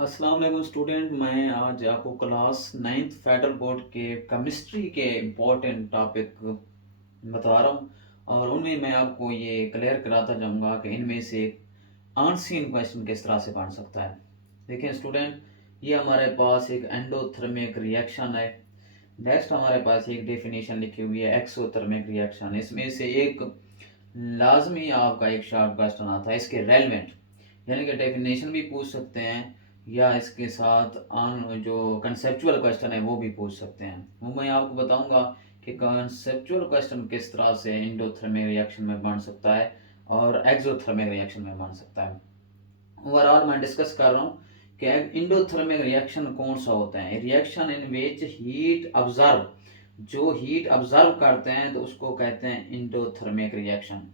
अस्सलाम वालेकुम स्टूडेंट। मैं आज आपको क्लास नाइन्थ फेडरल बोर्ड के केमिस्ट्री के इम्पोर्टेंट टॉपिक बता रहा हूँ और उनमें मैं आपको ये क्लियर कराता जाऊँगा कि इनमें से अनसीन क्वेश्चन किस तरह से बन सकता है। देखिए स्टूडेंट, ये हमारे पास एक एंडोथर्मिक रिएक्शन है। नेक्स्ट हमारे पास एक डेफिनेशन लिखी हुई है एक्सोथर्मिक रिएक्शन। इसमें से एक लाजमी आपका एक शॉर्ट क्वेश्चन आता है इसके रेलेवेंट, यानी कि डेफिनेशन भी पूछ सकते हैं या इसके साथ आन जो कंसेप्चुअल क्वेश्चन है वो भी पूछ सकते हैं। वो मैं आपको बताऊंगा कि कंसेप्चुअल क्वेश्चन किस तरह से इंडोथर्मिक रिएक्शन में बन सकता है और एक्सोथर्मिक रिएक्शन में बन सकता है। ओवरऑल मैं डिस्कस कर रहा हूँ कि इंडोथर्मिक रिएक्शन कौन सा होता है। Reaction in which heat observe, जो हीट ऑब्जर्व करते हैं तो उसको कहते हैं इंडोथर्मिक रिएक्शन।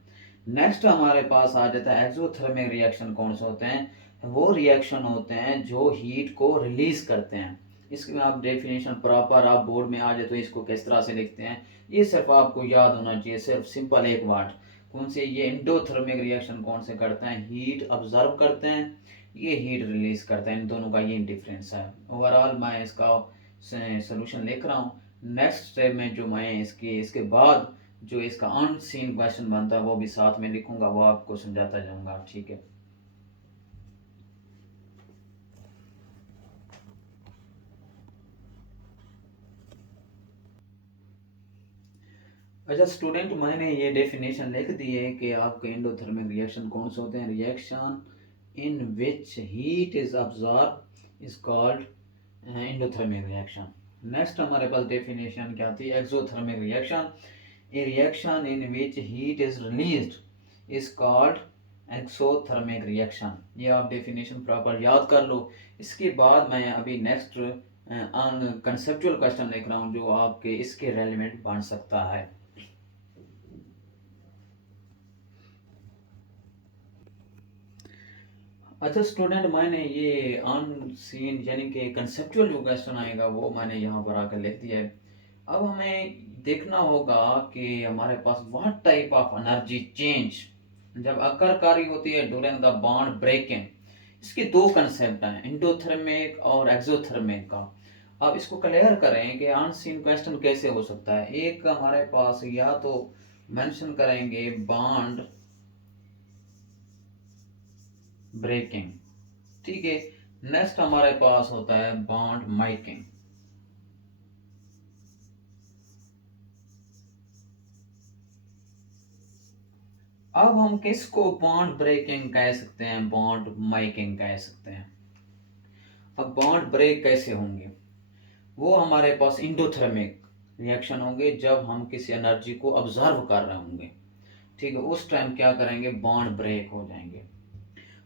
नेक्स्ट हमारे पास आ जाता है एक्सोथर्मिक रिएक्शन। कौन से होते हैं? वो रिएक्शन होते हैं जो हीट को रिलीज करते हैं। इसकी में आप डेफिनेशन प्रॉपर आप बोर्ड में आ जाए तो इसको किस तरह से लिखते हैं ये सिर्फ आपको याद होना चाहिए, सिर्फ सिंपल एक वर्ड। कौन से? ये एंडोथर्मिक रिएक्शन कौन से करते हैं? हीट ऑब्जर्व करते हैं, ये हीट रिलीज करते हैं। इन दोनों का ये डिफरेंस है। ओवरऑल मैं इसका सोल्यूशन लिख रहा हूँ। नेक्स्ट स्टेप में जो मैं इसके बाद जो इसका अनसीन क्वेश्चन बनता है वो भी साथ में लिखूंगा, वो आपको समझाता जाऊंगा। ठीक है। अच्छा स्टूडेंट, मैंने ये डेफिनेशन लिख दी है कि आपके एंडोथर्मिक रिएक्शन कौन से होते हैं। Reaction in which heat is observe is called endothermic reaction. Next हमारे पास डेफिनेशन क्या थी? Exothermic reaction. A reaction in which heat is released is called exothermic reaction. ये आप डेफिनेशन प्रॉपर याद कर लो। इसके बाद मैं अभी नेक्स्ट कंसेप्चुअल क्वेश्चन लिख रहा हूँ जो आपके इसके रेलिवेंट बन सकता है। अच्छा स्टूडेंट, मैंने ये अनसीन यानी कि कंसेप्चुअल जो क्वेश्चन आएगा वो मैंने यहाँ पर आकर लिख दिया है। अब हमें देखना होगा कि हमारे पास what type of energy change जब अकरकारी होती है ड्यूरिंग द बॉन्ड ब्रेकिंग। इसके दो कंसेप्ट हैं, इंडोथर्मिक और एक्सोथर्मिक का। अब इसको क्लियर करें कि अनसीन क्वेश्चन कैसे हो सकता है। एक हमारे पास या तो मेंशन करेंगे बॉन्ड ब्रेकिंग, ठीक है। नेक्स्ट हमारे पास होता है बॉन्ड मेकिंग। अब हम किसको बॉन्ड ब्रेकिंग कह सकते हैं, बॉन्ड मेकिंग कह सकते हैं। अब बॉन्ड ब्रेक कैसे होंगे? वो हमारे पास इंडोथर्मिक रिएक्शन होंगे जब हम किसी एनर्जी को ऑब्जर्व कर रहे होंगे, ठीक है। उस टाइम क्या करेंगे? बॉन्ड ब्रेक हो जाएंगे।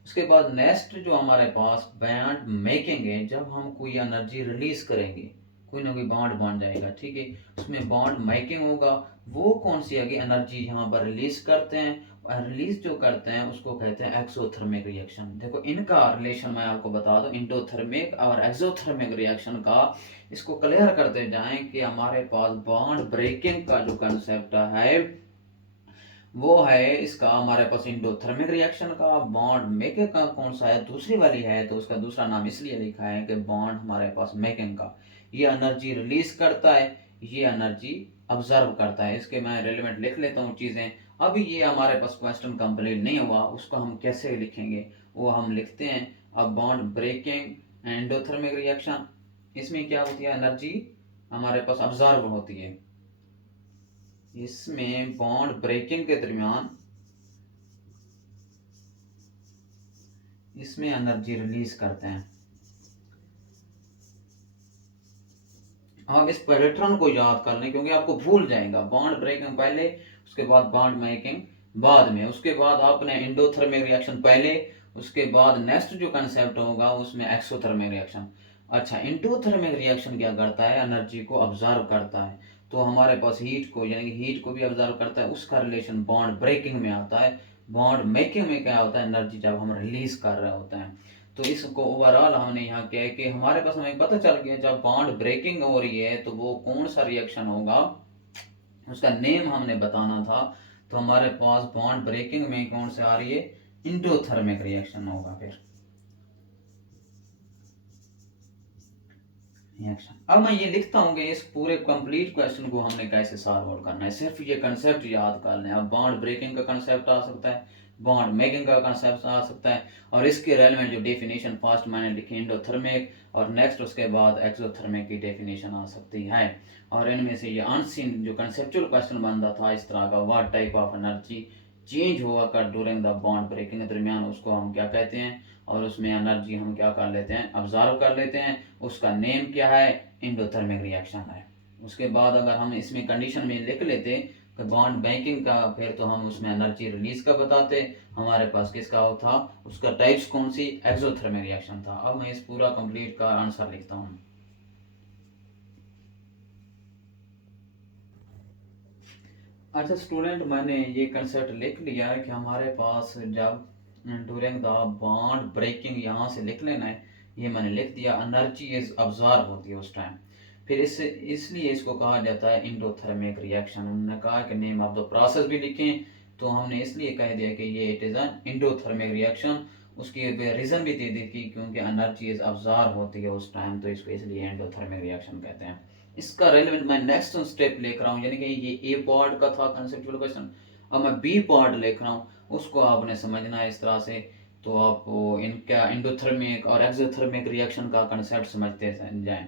उसके बाद नेक्स्ट जो हमारे पास बॉन्ड मेकिंग है, जब हम कोई एनर्जी रिलीज करेंगे कोई ना कोई बॉन्ड बन जाएगा, ठीक है। उसमें बॉन्ड मेकिंग होगा। वो कौन सी आगे एनर्जी यहाँ पर रिलीज करते हैं, और रिलीज जो करते हैं उसको कहते हैं एक्सोथर्मिक रिएक्शन। देखो इनका रिलेशन मैं आपको बता दूं, इंडोथर्मिक और एक्सोथर्मिक रिएक्शन का। इसको क्लियर करते जाएं कि हमारे पास बॉन्ड ब्रेकिंग का जो कंसेप्ट है वो है इसका हमारे पास इंडोथर्मिक रिएक्शन का। बॉन्ड मेकिंग का कौन सा है? दूसरी वाली है, तो उसका दूसरा नाम इसलिए लिखा है कि बॉन्ड हमारे पास मेकिंग का, ये एनर्जी रिलीज करता है, ये एनर्जी ऑब्जर्व करता है। इसके मैं रेलिवेंट लिख लेता हूँ चीज़ें। अभी ये हमारे पास क्वेश्चन कंप्लीट नहीं हुआ, उसको हम कैसे लिखेंगे वो हम लिखते हैं। अब बॉन्ड ब्रेकिंग एंडोथर्मिक रिएक्शन, इसमें क्या होती है? एनर्जी हमारे पास ऑब्जर्व होती है। इसमें बॉन्ड ब्रेकिंग के दरमियान इसमें एनर्जी रिलीज करते हैं। आप इस पैटर्न को याद कर लें क्योंकि आपको भूल जाएगा। बॉन्ड ब्रेकिंग पहले, उसके बाद बॉन्ड मेकिंग बाद में, उसके बाद आपने इंडोथर्मिक रिएक्शन पहले, उसके बाद नेक्स्ट जो कंसेप्ट होगा उसमें एक्सोथर्मिक रिएक्शन। अच्छा, इंडोथर्मिक रिएक्शन क्या करता है? एनर्जी को ऑब्जर्व करता है। तो हमारे पास हीट को, यानी कि हीट को भी ऑब्जर्व करता है, उसका रिलेशन बॉन्ड ब्रेकिंग में आता है। बॉन्ड मेकिंग में क्या होता है? एनर्जी जब हम रिलीज कर रहे होते हैं। तो इसको ओवरऑल हमने यहाँ किया है कि हमारे पास हमें पता चल गया जब बॉन्ड ब्रेकिंग हो रही है तो वो कौन सा रिएक्शन होगा, उसका नेम हमने बताना था। तो हमारे पास बॉन्ड ब्रेकिंग में कौन से आ रही है? इंडोथर्मिक रिएक्शन होगा। फिर रिएक्शन। अब मैं ये लिखता हूँ कि इस पूरे कंप्लीट क्वेश्चन को हमने कैसे सॉल्व आउट करना है, सिर्फ ये कंसेप्ट याद कर लें। अब बॉन्ड ब्रेकिंग का कंसेप्ट आ सकता है, बॉन्ड मेकिंग का कंसेप्ट आ सकता है, और इसके रेलेवेंट जो डेफिनेशन फर्स्ट मैंने लिखी एंडोथर्मिक, और नेक्स्ट उसके बाद एक्सोथर्मिक की डेफिनेशन आ सकती है। और इनमें से ये अनसीन जो कंसेप्चुअल क्वेश्चन बनता था इस तरह का, what type of energy change हुआ कर ड्यूरिंग द बॉन्ड ब्रेकिंग के दरमियान, उसको हम क्या कहते हैं, और उसमें एनर्जी हम क्या कर लेते हैं, ऑब्जर्व कर लेते हैं, उसका नेम क्या है, एंडोथर्मिक रिएक्शन है। उसके बाद अगर हम इसमें कंडीशन में लिख लेते कि बॉन्ड बैंकिंग का, फिर तो हम उसमें एनर्जी रिलीज का बताते, हमारे पास किसका वो था, उसका टाइप्स कौन सी, एक्सोथर्मिक रिएक्शन था। अब मैं इस पूरा कंप्लीट का आंसर लिखता हूँ। अच्छा स्टूडेंट, मैंने ये कंसेप्ट लिख लिया है कि हमारे पास जब ड्यूरिंग द बॉन्ड ब्रेकिंग, यहाँ से लिख लेना है, ये मैंने लिख दिया, एनर्जी इज अब्जॉर्ब होती है उस टाइम। फिर इससे इसलिए इसको कहा जाता है इंडोथर्मिक रिएक्शन। उन्होंने कहा कि नेम ऑफ द प्रोसेस भी लिखें, तो हमने इसलिए कह दिया कि ये it is an endothermic reaction. उसकी रीज़न भी दे दी कि क्योंकि एनर्जी इज अब्जॉर्ब होती है उस टाइम, तो इसको इसलिए एंडोथर्मिक रिएक्शन कहते हैं। इसका रेलेवेंट मैं नेक्स्ट स्टेप लेकर रहा हूँ, यानी कि ये ए पार्ट का था कंसेप्चुअल क्वेश्चन, अब मैं बी पार्ट लिख रहा हूँ, उसको आपने समझना है इस तरह से। तो आप इनका एंडोथर्मिक और एक्सोथर्मिक रिएक्शन का कंसेप्ट समझते जाएं।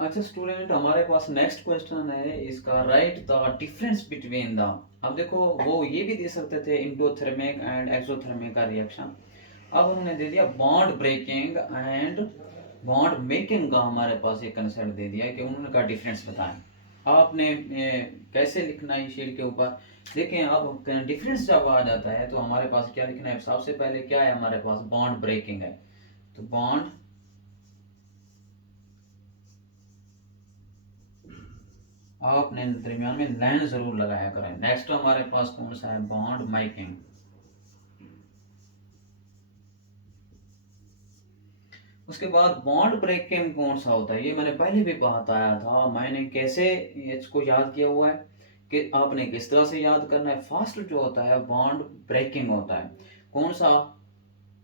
अच्छा स्टूडेंट, हमारे पास नेक्स्ट क्वेश्चन है इसका, write the difference between the. अब देखो वो ये भी दे सकते थे इंडोथर्मिक एंड एक्सोथर्मिक का रिएक्शन, अब उन्होंने दे दिया bond breaking and bond making का हमारे पास एक कंसेप्ट दे दिया कि उन्होंने का डिफरेंस बताया। आपने कैसे लिखना है शीट के ऊपर, देखें अब डिफरेंस जब आ जाता है तो हमारे पास क्या लिखना है, सबसे पहले क्या है हमारे पास, बॉन्ड ब्रेकिंग है, तो बॉन्ड, आपने दरमियान में लाइन जरूर लगाया करें। नेक्स्ट हमारे पास कौन सा है, बॉन्ड मेकिंग। उसके बाद बॉन्ड ब्रेकिंग कौन सा होता है, ये मैंने पहले भी बताया था, मैंने कैसे इसको याद किया हुआ है कि आपने किस तरह से याद करना है। फर्स्ट जो होता है बॉन्ड ब्रेकिंग होता है कौन सा,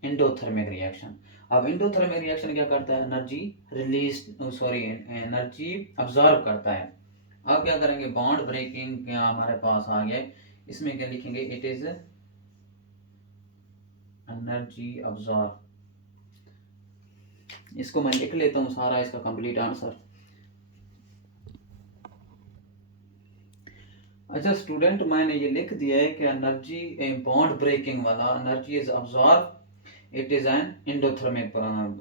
इंडोथर्मिक रिएक्शन। अब इंडोथर्मिक रिएक्शन क्या करता है, energy release, sorry energy absorb करता है। अब क्या करेंगे, बॉन्ड ब्रेकिंग हमारे पास आ गया, इसमें क्या लिखेंगे, इट इज एनर्जी अब्जॉर्ब। इसको मैं लिख लेता हूँ सारा इसका कंप्लीट आंसर। अच्छा स्टूडेंट, मैंने ये लिख दिया है कि एनर्जी बॉन्ड ब्रेकिंग वाला, energy is absorb, it is an endothermic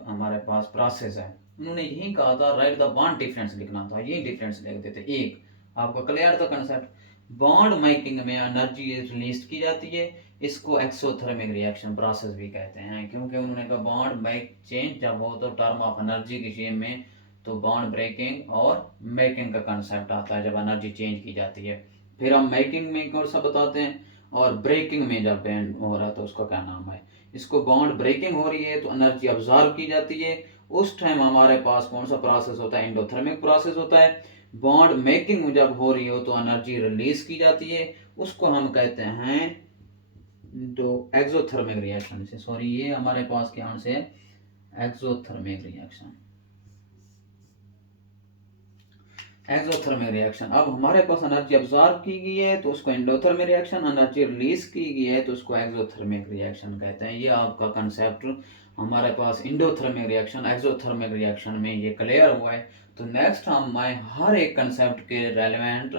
हमारे पास प्रोसेस है। उन्होंने यही कहा था राइट द बॉन्ड डिफरेंस लिखना था, यही डिफरेंस लिख देते। एक आपको क्लियर था कंसेप्ट। बॉन्ड मेकिंग में एनर्जी रिलीज की जाती है, इसको एक्सोथर्मिक रिएक्शन प्रोसेस भी कहते हैं, क्योंकि उन्होंने कहा बॉन्ड मेक चेंज जब हो तो टर्म ऑफ एनर्जी की शेप में, तो बॉन्ड ब्रेकिंग और मेकिंग का कंसेप्ट आता है जब एनर्जी चेंज की जाती है। फिर हम मेकिंग में कौन सा बताते हैं, और ब्रेकिंग में जब बैंड हो रहा है तो उसका क्या नाम है। इसको बॉन्ड ब्रेकिंग हो रही है तो एनर्जी अब्जॉर्ब की जाती है, उस टाइम हमारे पास कौन सा प्रोसेस होता है, एंडोथर्मिक प्रोसेस होता है। बॉन्ड मेकिंग जब हो रही हो तो एनर्जी रिलीज की जाती है, उसको हम कहते हैं तो एक्सोथर्मिक रिएक्शन से, सॉरी ये हमारे पास क्या आंसर है, एक्सोथर्मिक रिएक्शन, एक्सोथर्मिक रिएक्शन। अब हमारे पास एनर्जी अब्जॉर्ब की गई है तो उसको एंडोथर्मिक रिएक्शन, एनर्जी रिलीज की गई है तो उसको एक्सोथर्मिक रिएक्शन कहते हैं। ये आपका कंसेप्ट हमारे पास इंडोथर्मिक रिएक्शन एक्सोथर्मिक रिएक्शन में ये क्लियर हुआ है। तो नेक्स्ट मैं हर एक कंसेप्ट के रेलेवेंट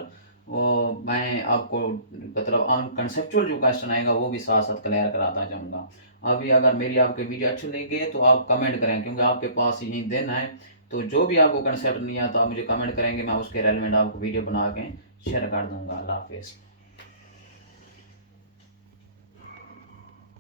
वो मैं आपको मतलब कंसेप्चुअल जो क्वेश्चन आएगा वो भी साथ साथ क्लियर कराता जाऊंगा। अभी अगर मेरी आपके वीडियो अच्छी लगी तो आप कमेंट करें, क्योंकि आपके पास यही दिन है, तो जो भी आपको कंसेप्ट नहीं आता आप मुझे कमेंट करेंगे, मैं उसके रेलेवेंट आपको वीडियो बना के शेयर कर दूंगा। अल्लाह हाफिज़।